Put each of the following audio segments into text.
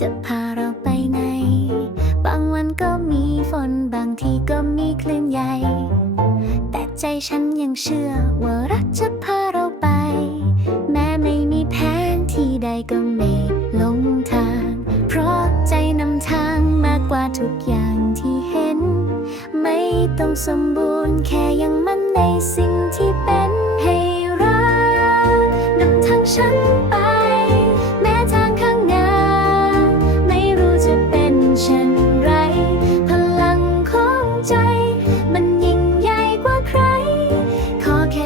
จะพาเราไปไหน บางวันก็มีฝนบางทีก็มีคลื่นใหญ่ แต่ใจฉันยังเชื่อว่ารักจะพาเราไป แม้ไม่มีแผนที่ใดก็ไม่ลงทาง เพราะใจนำทางมากกว่าทุกอย่างที่เห็น ไม่ต้องสมบูรณ์แค่ยังมั่นในสิ่งที่เป็นให้รักนำทางฉันไป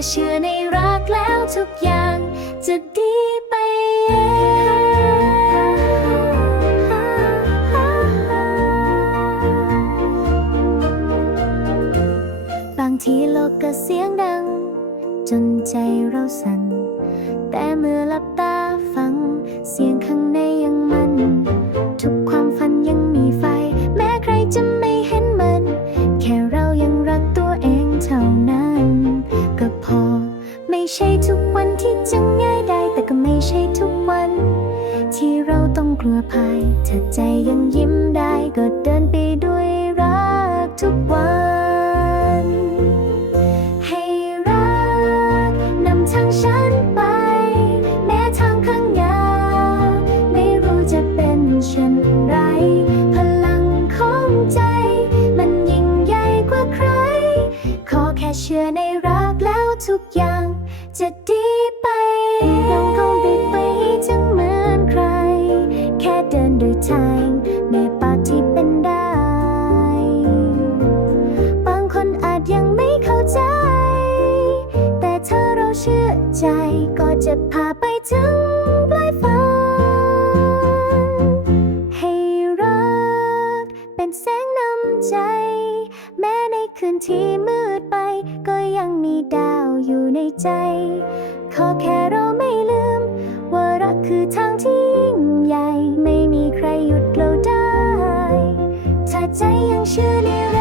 เชื่อในรักแล้วทุกอย่าง จะดีไปเองบางทีโลกก็เสียงดัง จนใจเราสั่นแต่เมื่อหลับตาฟังเสียงข้าง วันที่จะง่ายได้แต่ก็ไม่ใช่ทุกวัน ที่เราต้องกลัวภัยถ้าใจยังยิ้มได้ก็เดินไปด้วยรักทุกวัน ให้รักนำทางฉันไป แม้ทางข้างหน้าไม่รู้จะเป็นเช่นไร พลังของใจ มันยิ่งใหญ่กว่าใคร ขอแค่เชื่อในรักแล้ว ทุกอย่างจะดีไปยังคงบิดไปให้ถึงเหมือนใคร แค่เดินโดยทางในปากที่เป็นได้ บางคนอาจยังไม่เข้าใจ แต่ถ้าเราเชื่อใจก็จะพาไปถึงปลายฝันให้รักเป็นแสงนำใจ แม้ในคืนที่มืด ไป ก็ยังมีดาวอยู่ในใจ ขอแค่เราไม่ลืม ว่ารักคือทางที่ยิ่งใหญ่ ไม่มีใครหยุดเราได้ ถ้าใจยังเชื่อใน